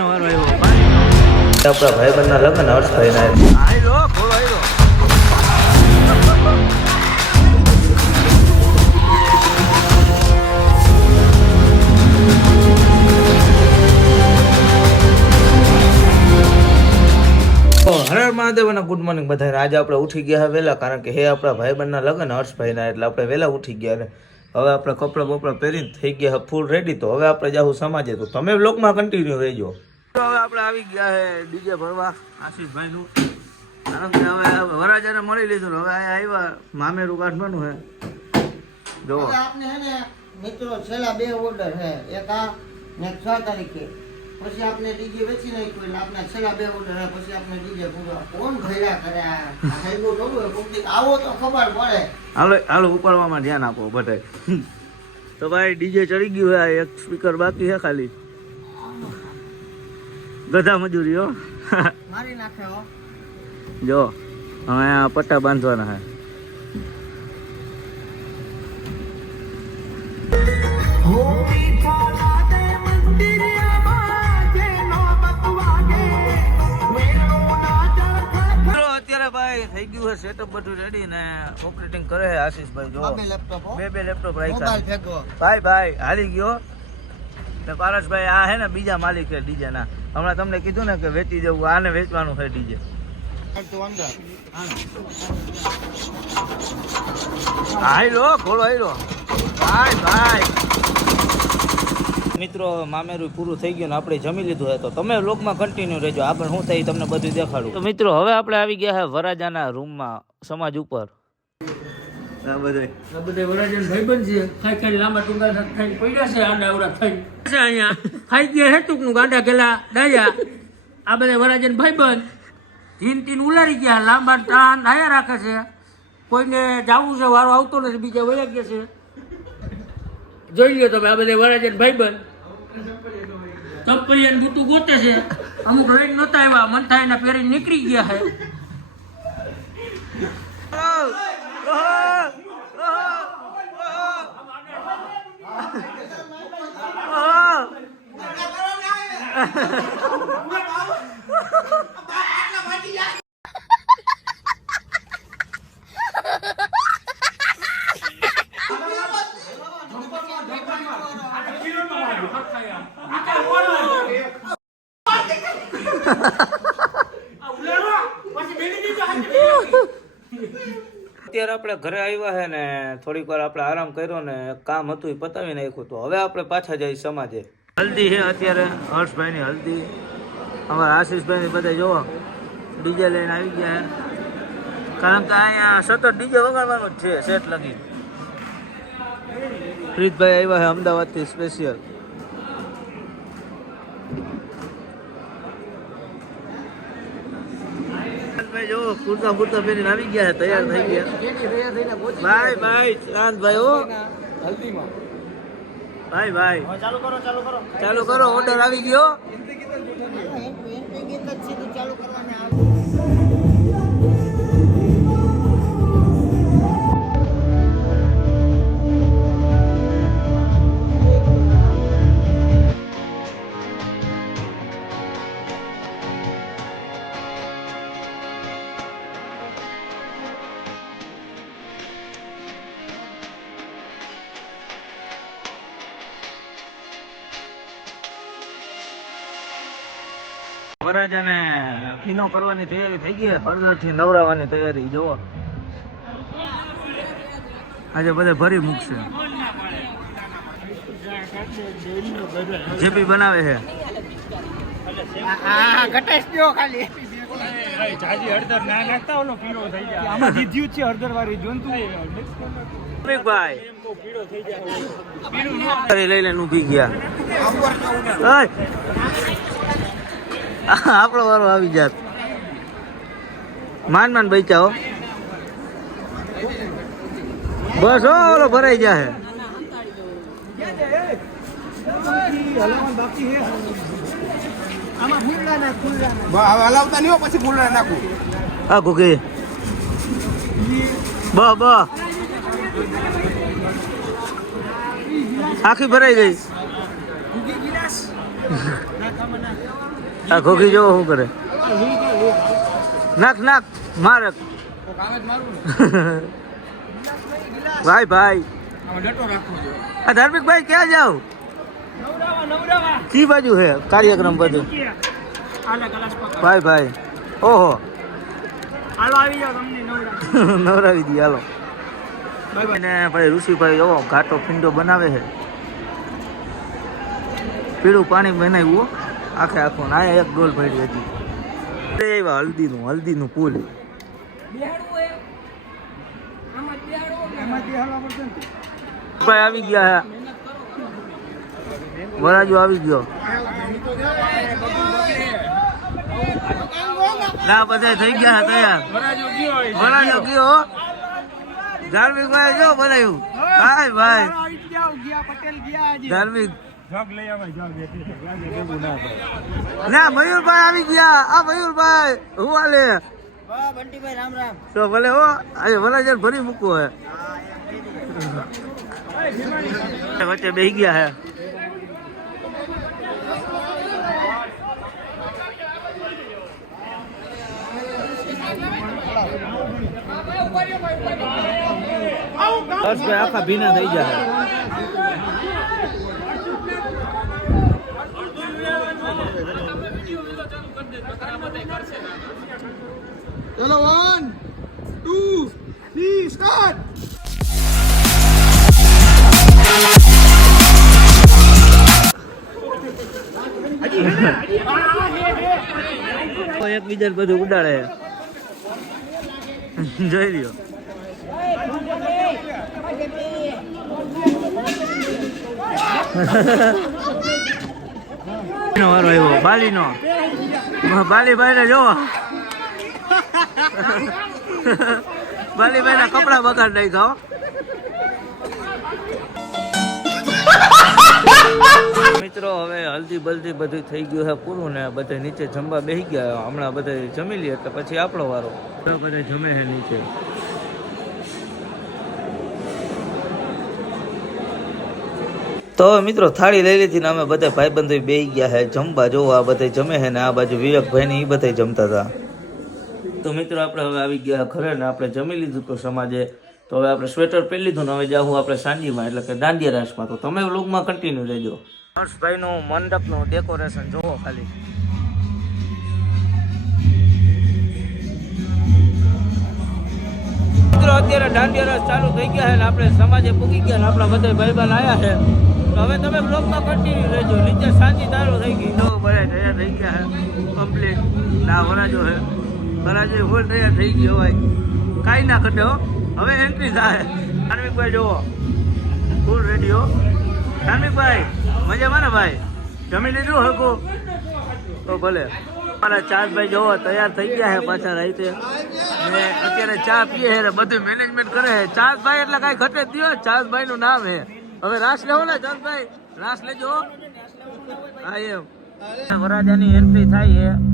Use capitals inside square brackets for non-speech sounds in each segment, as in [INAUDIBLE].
આવ્યો ભાઈ બંધ ના લગ્ન હર્ષભાઈના આયલો ખોલો હર હર મહાદેવ અને ગુડ મોર્નિંગ બધા આજે આપણે ઉઠી ગયા વહેલા, કારણ કે હે આપણા ભાઈબંધના લગ્ન હર્ષભાઈના એટલે આપણે વહેલા ઉઠી ગયા ને હવે આપણે કપડાં બપડા પહેરીને થઈ ગયા ફૂલ રેડી તો હવે આપણે જાવું સમાજે. તો તમે બ્લોકમાં કન્ટિન્યુ રહેજો. હવે આપણે આવી ગયા છે ડીજે ભરવા, આશીષભાઈનું. કારણ કે હવે વરાજાને મળી લીધું હવે આવ્યા મામેરું કાઢવાનું છે જો હે ને મિત્રો છેલ્લા બે ઓર્ડર છે એક આ ને છ તારીખે. પછી આપણે ડીજે વેચી નાખ્યું એટલે આપણે છેલ્લા બે ઓર્ડર પછી આપણે ડીજે પૂરા કોણ ભર્યા કરે હોય કોક દી આવો તો ખબર પડે. હાલો હાલો ઉપાડવામાં ધ્યાન આપો બધાય. તો ભાઈ ડીજે ચડી ગયું હોય આ એક સ્પીકર બાકી છે ખાલી. ગધા મજૂરી હો. મારી નાખે હો. જો હવે પટ્ટા બાંધવાના હે. મિત્રો ભાઈ થઈ ગયું છે સેટઅપ બધું રેડી ને ઓપરેટિંગ કરે છે આશીષભાઈ જો. બે બે લેપટોપ રાખ્યા ભાઈ ભાઈ હાલી ગયો. ને પારસભાઈ આ હે ને બીજા માલિક છે ડીજે ના. હમણાં તમને કીધું ને કે વેચી દેવું આને વેચવાનું છે ડીજે. હાલો ખોલો હાલો. ભાઈ ભાઈ. મિત્રો મામેરું પૂરું થઈ ગયું ને આપણે જમી લીધું છે તો તમે લોકમાં કન્ટિન્યુ રહેજો. આગળ શું થાય તમને બધું દેખાડું. તો મિત્રો હવે આપણે આવી ગયા છે વરાજાના રૂમમાં સમાજ ઉપર. આ બધે આ બધા વરાજન ભાઈબંધ છે. ખાઈ ખાઈ લાંબા ટૂંકા ખાઈ પડ્યા છે આંડા અવડા થઈ છે અહીંયા. ખાઈ ગયા ગાંડા ગેલા ડાયા. આ બધા વરાજન ભાઈબંધ. ધીન તીન ઉલારી ગયા લાંબા ટાણ ડાયા રાખે છે. કોઈને જવું છે વારો આવતો નથી બીજા વયા ગયા છે. જોઈ લો તમે આ બધા વરાજન ભાઈબંધ. ચંપલિયન બુતું ગોતે છે. અમુક લઈને નહોતા આવ્યા મન થાય એના પહેરીને નીકળી ગયા છે અત્યારે આપણે ઘરે આવ્યા છે ને, થોડીક વાર આપણે આરામ કર્યો ને, કામ હતું એ પતાવી નાખ્યું. તો હવે આપણે પાછા જઈ સમાજે. હલ્દી છે અત્યારે, હર્ષભાઈની હલ્દી. અમારા આશીષભાઈની બધા જોવો. ડીજે લઈને આવી ગયા કારણ કે અહીંયા સતત ડીજે વગાડવાનું જ છે, સેટ લગી. પ્રીતભાઈ આવ્યા છે અમદાવાદથી સ્પેશિયલ જો કુર્તા પૂરતા પહેરીને આવી ગયા છે તૈયાર થઈ ગયા. ભાઈ ભાઈ શાંતભાઈ હો. ભાઈ ભાઈ. ચાલુ કરો ચાલુ કરો. ચાલુ કરો ઓર્ડર આવી ગયો. વરરાજાને ફીનો કરવાની તૈયારી થઈ ગઈ હળદરથી નવરાવાની તૈયારી જોવો આજે બધે ભરી મૂકશે જેપી બનાવે છે હા ઘટાઈશ દો ખાલી ભાઈ લઈ લઈને ઊભી ગયા ઓય. આપણો વારો આવી જાત. માન માન બચાવો બસ ઓલો ભરાઈ નહીં હો, ઘૂકી બ બ આખી ભરાઈ ગઈ. આ ખોખી જોવો શું કરે? નાખ નાખ, મારે. ભાઈ ભાઈ. આ ધાર્મિક ભાઈ ક્યાં જાવ? કી બાજુ હે? કાર્યક્રમ બધું. ભાઈ ભાઈ. ઓહો. નવરાવી દી, હાલો. ને ભાઈ, ઋષિભાઈ જોવો, ઘાટો ફીંડો બનાવે છે. પીળું પાણી બનાવ્યું. આખે આખો. ના એક ડોલ ભરી હતી. એ આવ્યા હલ્દીનું હલ્દીનું પુલ. ભાઈ આવી ગયા હે. વરાજો આવી ગયો. ના બધા થઈ ગયા તૈયાર. વરાજો ગયો ધાર્મિક ભાઈ જો બનાવ્યું ભાઈ ભાઈ. ધાર્મિક. ના, મયુરભાઈ આવી ગયા. આ મયુરભાઈ, હું હાલે? બંટીભાઈ રામ રામ તો ભલે હો? આજે વરાજન ભરી મૂકવો હે. વચ્ચે બેસી ગયા હે. હર્ષભાઈ આખા ભીના થઈ ગયા ચલો વન ટુ થ્રી સ્ટાર્ટ એકબીજા બધું ઉડાડે. જોઈ લ્યો. [LAUGHS] વારો આવ્યો બાલીનો. બાલીભાઈ ને જોવો બાલીભાઈ ના કપડા બગાડ નાખ્યા હો. મિત્રો હવે હલ્દી બલ્દી બધું થઈ ગયું છે પૂરું ને બધે નીચે જમવા બેસી ગયા. હમણાં બધા જમી લઈએ એટલે પછી આપણો વારો. બધા જમે છે નીચે. તો હવે મિત્રો થાળી લઈ લીધી ને અમે બધા ભાઈબંધો બે ગયા હે જમવા જોવા બધે જમે હે ને આ બાજુ વિવેકભાઈ ને એ બધા જમતા હતા. તો મિત્રો આપણે હવે આવી ગયા ખરે ને આપણે જમી લીધું તો સમાજે. તો હવે આપણે સ્વેટર પહેરી લીધું ને હવે જાવું આપણે સાંજીમાં એટલે કે દાંડિયા રાસમાં. તો તમે વ્લોગમાં કન્ટિન્યુ રહેજો. હર્ષભાઈનું મંડપનું ડેકોરેશન જોવો ખાલી. મિત્રો અત્યારે દાંડિયા રાસ ચાલુ થઈ ગયા છે ને આપણે સમાજે પૂગી ગયા ને આપણા બધા ભાઈબંધ આવ્યા છે હવે તમે બ્લોગમાં કન્ટિન્યુ રહેજો. નીચે સાંજી તારો થઈ ગઈ. તો બધા તૈયાર થઈ ગયા કમ્પ્લીટ ના, વરાજો હે. વરાજો ફૂલ તૈયાર થઈ ગયો હોય કાંઈ ના હો. હવે એન્ટ્રી થાય. ધાર્મિકભાઈ જુઓ. ફૂલ રેડી હો. ધાર્મિકભાઈ મજામાં ને ભાઈ? જમી લીધું હકું તો ભલે. મારા ચાંદભાઈ જોવો તૈયાર થઈ ગયા છે પાછા રાઈતે ને અત્યારે ચા પીએ છે બધું મેનેજમેન્ટ કરે છે ચાંદભાઈ એટલે કાંઈ ઘટે જ દ્યો ચાંદભાઈ નું નામ છે હવે રાસ લેવો ને ચાંદભાઈ રાસ લેજો. હા એમ. વરાજાની એન્ટ્રી થાય છે.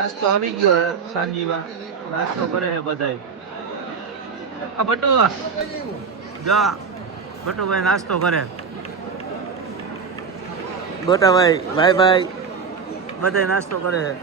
નાસ્તો આવી ગયો સાંજીવા. નાસ્તો કરે છે બધા આ ભટ્ટો જા. બટુભાઈ નાસ્તો કરે. ગોટાભાઈ ભાઈ ભાઈ બધાય નાસ્તો કરે છે